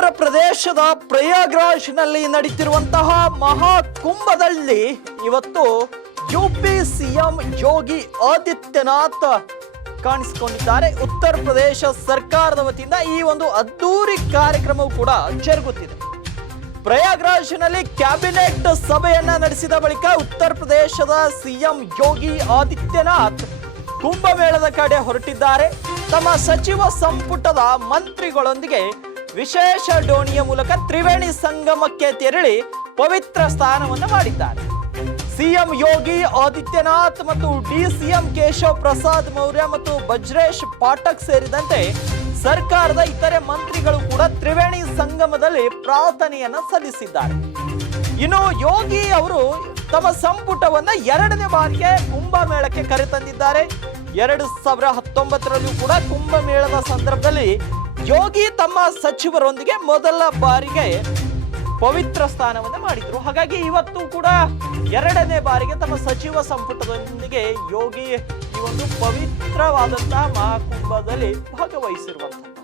ಉತ್ತರ ಪ್ರದೇಶದ ಪ್ರಯಾಗ್ರಾಜ್ನಲ್ಲಿ ನಡೀತಿರುವಂತಹ ಮಹಾಕುಂಭದಲ್ಲಿ ಇವತ್ತು ಯುಪಿ ಸಿಎಂ ಯೋಗಿ ಆದಿತ್ಯನಾಥ್ ಕಾಣಿಸಿಕೊಂಡಿದ್ದಾರೆ. ಉತ್ತರ ಪ್ರದೇಶ ಸರ್ಕಾರದ ವತಿಯಿಂದ ಈ ಒಂದು ಅದ್ದೂರಿ ಕಾರ್ಯಕ್ರಮವು ಕೂಡ ಜರುಗುತ್ತಿದೆ. ಪ್ರಯಾಗ್ರಾಜ್ನಲ್ಲಿ ಕ್ಯಾಬಿನೆಟ್ ಸಭೆಯನ್ನ ನಡೆಸಿದ ಬಳಿಕ ಉತ್ತರ ಪ್ರದೇಶದ ಸಿಎಂ ಯೋಗಿ ಆದಿತ್ಯನಾಥ್ ಕುಂಭಮೇಳದ ಕಡೆ ಹೊರಟಿದ್ದಾರೆ. ತಮ್ಮ ಸಚಿವ ಸಂಪುಟದ ಮಂತ್ರಿಗಳೊಂದಿಗೆ ವಿಶೇಷ ಡೋಣಿಯ ಮೂಲಕ ತ್ರಿವೇಣಿ ಸಂಗಮಕ್ಕೆ ತೆರಳಿ ಪವಿತ್ರ ಸ್ನಾನವನ್ನು ಮಾಡಿದ್ದಾರೆ. ಸಿಎಂ ಯೋಗಿ ಆದಿತ್ಯನಾಥ್ ಮತ್ತು ಡಿಸಿಎಂ ಕೇಶವ್ ಪ್ರಸಾದ್ ಮೌರ್ಯ ಮತ್ತು ಬಜ್ರೇಶ್ ಪಾಠಕ್ ಸೇರಿದಂತೆ ಸರ್ಕಾರದ ಇತರೆ ಮಂತ್ರಿಗಳು ಕೂಡ ತ್ರಿವೇಣಿ ಸಂಗಮದಲ್ಲಿ ಪ್ರಾರ್ಥನೆಯನ್ನ ಸಲ್ಲಿಸಿದ್ದಾರೆ. ಇನ್ನು ಯೋಗಿ ಅವರು ತಮ್ಮ ಸಂಪುಟವನ್ನ 2ನೇ ಬಾರಿಗೆ ಕುಂಭಮೇಳಕ್ಕೆ ಕರೆತಂದಿದ್ದಾರೆ. 2019ರಲ್ಲೂ ಕೂಡ ಕುಂಭಮೇಳದ ಸಂದರ್ಭದಲ್ಲಿ ಯೋಗಿ ತಮ್ಮ ಸಚಿವರೊಂದಿಗೆ ಮೊದಲ ಬಾರಿಗೆ ಪವಿತ್ರ ಸ್ನಾನವನ್ನು ಮಾಡಿದ್ರು. ಹಾಗಾಗಿ ಇವತ್ತು ಕೂಡ 2ನೇ ಬಾರಿಗೆ ತಮ್ಮ ಸಚಿವ ಸಂಪುಟದೊಂದಿಗೆ ಯೋಗಿ ಈ ಒಂದು ಪವಿತ್ರವಾದಂತಹ ಮಹಾಕುಂಭದಲ್ಲಿ ಭಾಗವಹಿಸಿರುವಂತಹ